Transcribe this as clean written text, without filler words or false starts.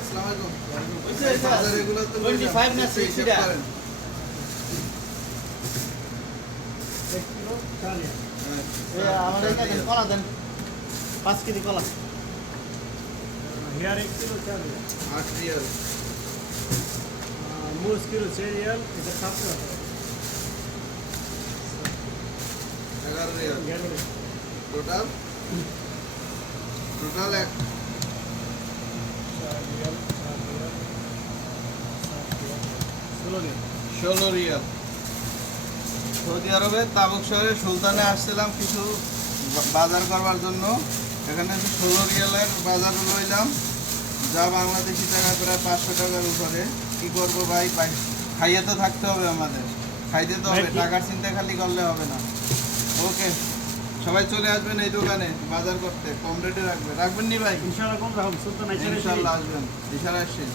আসসালামু আলাইকুম। বাজার এগুলো তো 25 না 60 টা। করেন। 1 কিলো চাল হ্যাঁ, আমাদের এখানে কলা দেন 5 কেজি কলা। হেয়ার 1 কিলো চাল 8 রিয়াল। মুস কিলো cereal এটা 7 টাকা 11 রিয়াল। 11 টোটাল এক 4 রিয়াল 16 রিয়াল 16 রিয়াল। সৌদি আরবে তাবুক শহরে সুলতানে আসছিলাম কিছু বাজার করবার জন্য। এখানে 16 রিয়ালের বাজার লইলাম, যা বাংলাদেশি টাকা প্রায় 500 টাকার উপরে। কি করবো ভাই, খাইয়ে তো থাকতে হবে, আমাদের খাইতে তো হবে, টাকার চিন্তা খালি করলে হবে না। ওকে, সবাই চলে আসবেন এই দোকানে বাজার করতে, কম রেটে রাখবেন নি ভাই? ইনশাআল্লাহ কম রাখুন সুলতান ইনশাআল্লাহ আসবেন, ইশারা আসছেন।